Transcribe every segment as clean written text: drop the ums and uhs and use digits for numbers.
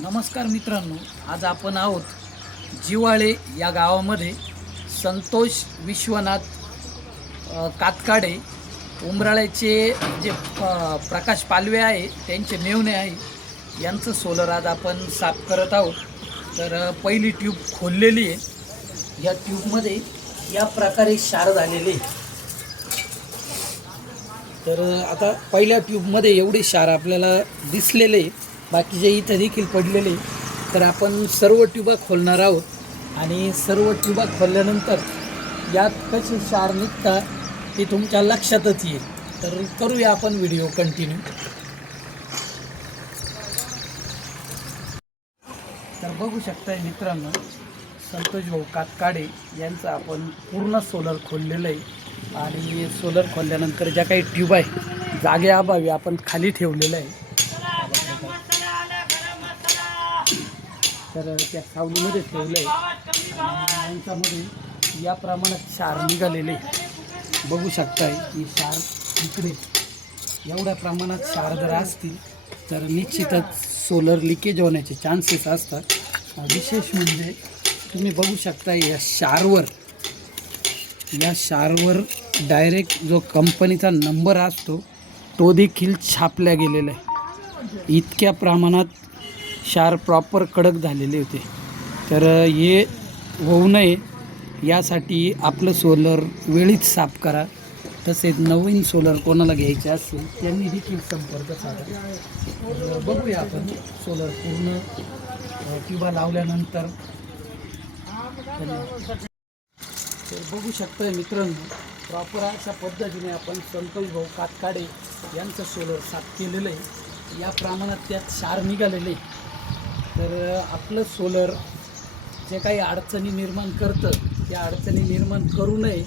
नमस्कार मित्रांनो, आज आपण आहोत जिवाळे या गावामध्ये संतोष विश्वनाथ कातकाडे उमराळ्याचे जे प्रकाश पालवे आहे त्यांचे मेवणे आहे यांचं सोलर आज आपण साफ करत आहोत। तर पहिली ट्यूब खोललेली आहे। या ट्यूबमध्ये या प्रकारे क्षार झालेले। तर आता पहिल्या ट्यूबमध्ये एवढे क्षार आपल्याला दिसलेले, बाकीचे इथं देखील पडलेले। तर आपण सर्व ट्यूबा खोलणार आहोत आणि सर्व ट्यूबा खोलल्यानंतर यात कसे क्षार निघतात ते तुमच्या लक्षातच येईल। तर करूया आपण व्हिडिओ कंटिन्यू। तर बघू शकताय मित्रांनो, संतोष भाऊ कातकाडे यांचं आपण पूर्ण सोलर खोललेलं आहे आणि सोलर खोलल्यानंतर ज्या काही ट्यूब आहे जागेअभावी आपण खाली ठेवलेलं आहे। तर त्या सावलीमध्ये ठेवलं आहे आणि यांच्यामध्ये या प्रमाणात क्षार निघालेले बघू शकताय की क्षार इकडे एवढ्या प्रमाणात क्षार जर असतील तर निश्चितच सोलर लिकेज होण्याचे चान्सेस असतात। विशेष म्हणजे तुम्ही बघू शकता या क्षारवर डायरेक्ट जो कंपनीचा नंबर असतो तो देखील छापला गेलेला आहे। इतक्या प्रमाणात क्षार प्रॉपर कडक झालेले होते। तर हे होऊ नये यासाठी आपलं सोलर वेळीच साफ करा। तसेच नवीन सोलर कोणाला घ्यायचे असेल त्यांनी देखील संपर्क साधा। बघूया आपण सोलर पूर्ण ट्यूबा लावल्यानंतर। तर बघू शकताय मित्रांनो, प्रॉपर अशा पद्धतीने आपण संतोष भाऊ कातकाडे यांचं सोलर साफ केलेलं आहे। या प्रमाणात त्यात क्षार निघालेले। तर आपलं सोलर जे काही अडचणी निर्माण करतं त्या अडचणी निर्माण करू नये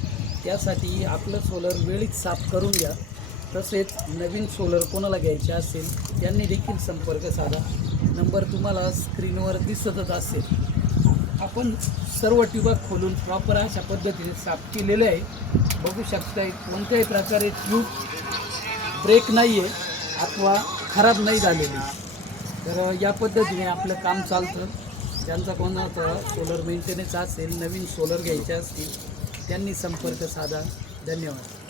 यासाठी आपलं सोलर वेळीच साफ करून घ्या। तसेच नवीन सोलर कोणाला घ्यायचे असेल त्यांनी देखील संपर्क साधा। नंबर तुम्हाला स्क्रीनवर दिसतच असेल। आपण सर्व ट्यूबा खोलून प्रॉपर अशा पद्धतीने साफ केलेले आहे। बघू शकताय कोणत्याही प्रकारे ट्यूब ब्रेक नाही आहे अथवा खराब नाही झालेली। तर या पद्धतीने आपलं काम चालतं। ज्यांचा कोणाचा सोलर मेंटेनन्स असेल, नवीन सोलर घ्यायचे असतील त्यांनी संपर्क साधा। धन्यवाद।